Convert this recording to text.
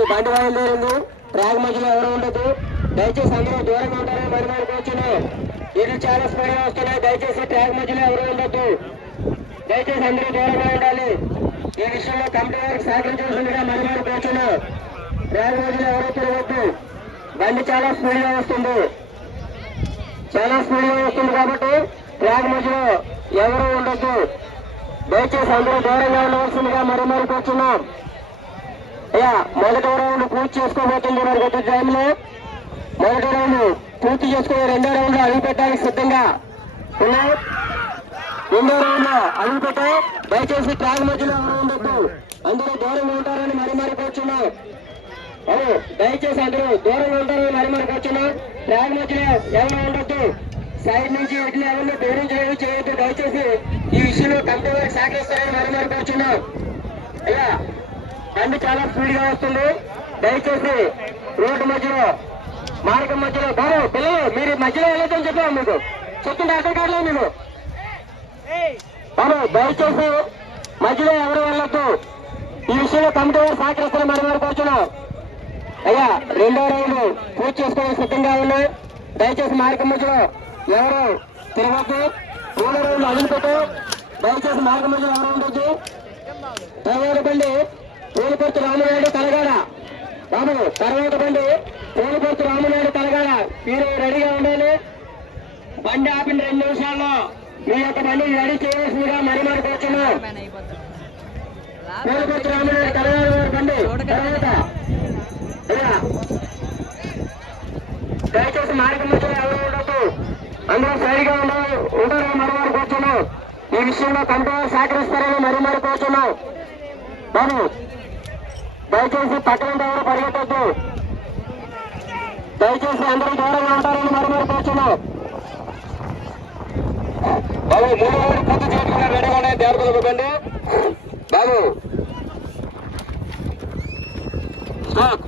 బాబు బండి బయలుదేరింది ట్రాక్ మధ్యలో ఎవరు ఉండదు దయచేసి అందరూ దూరంగా ఉంటారని మరి మరి కూర్చుని ఇది చాలా స్పీడ్గా వస్తున్నాయి. దయచేసి ట్రాక్ మధ్యలో ఎవరు ఉండొద్దు. దయచేసి అందరూ దూరంగా ఉండాలి. ఈ విషయంలో కమిటీ వారికి సహకరించవలసిందిగా మరి మరి కూర్చుని ట్రాక్ మధ్యలో ఎవరు తిరగద్దు. బండి చాలా స్పీడ్గా వస్తుంది. చాలా స్పీడ్గా వస్తుంది కాబట్టి ట్రాక్ మధ్యలో ఎవరు ఉండొద్దు. దయచేసి అందరూ దూరంగా ఉండవలసిందిగా మరి మరి అయ్యా మొదటి రౌండ్ పూర్తి చేసుకోబోతుంది మరి కొద్ది టైంలో. మొదటి రౌండ్ పూర్తి చేసుకుని రెండో రౌండ్ అడుగు పెట్టడానికి సిద్ధంగా ఉన్నాయి. రెండో రౌండ్లో అడుగు పెట్టే. దయచేసి ట్రాక్ మధ్యలో ఉండొద్దు అందరూ దూరంగా ఉంటారని మరి మరి కూర్చున్నాం అవును దయచేసి అందరూ దూరంగా ఉంటారని మరి మరి కూర్చున్నాం ట్రాక్ మధ్యలో ఎవరు ఉండొద్దు. సైడ్ నుంచి ఇట్లా ఎవరిని బెదిరించలేదు చేయొద్దు. దయచేసి ఈ విషయంలో కమిటీ వారికి సహకరిస్తారని మరి మరి కూర్చున్నాం అయ్యా బండి చాలా స్పీడ్గా వస్తుంది. దయచేసి రోడ్డు మధ్యలో మార్గం మధ్యలో బాబు పిల్లలు మీరు మధ్యలో వెళ్ళొద్దని చెప్పాము మీకు. చెప్తుంటే అర్థం కావట్లేదు మేము బాబు దయచేసి మధ్యలో ఎవరు వెళ్ళొద్దు. ఈ విషయంలో కమిటీ వారు సహకరిస్తున్న మరి వారు కూర్చున్నాం అయ్యా రెండో రోజు పూర్తి చేసుకోవడం సిద్ధంగా ఉన్నాయి దయచేసి మార్గం మధ్యలో ఎవరు తిరగద్దు. మూడో రోజులు అడుగు దయచేసి మార్గం మధ్యలో ఎవరు ఉండొద్దు. తర్వాత బండి పూలపర్తి రామనాయుడు తలగాడ బాబు తర్వాత బండి. పూలపర్తి రామనాయుడు తలగాడ మీరు రెడీగా ఉండాలి? బండి ఆపిన రెండు నిమిషాల్లో మీ యొక్క బండి రెడీ చేయవలసిందిగా మరి మరి కూర్చున్నాం పూలపర్తి రామనాయుడు తలగాడ వారి బండి. తర్వాత. దయచేసి మార్గం మధ్యలో ఎవరు ఉండొద్దు. అందరూ సరిగా ఉండాలి. ఉండాలని మరి మరి కూర్చున్నాం ఈ విషయంలో కంపెనీ సహకరిస్తారని మరి మరి కూర్చున్నాం బాబు దయచేసి పక్కన ఎవరు పరిగెత్తద్దు. దయచేసి అందరూ దూరంగా ఉంటారని మరి మరి కూర్చున్నాం బాబు మూడు మూడు పూర్తి చేసుకున్న రెడీగా ఉన్నాయి దేవతలు ఇవ్వండి బాబు. స్టాప్.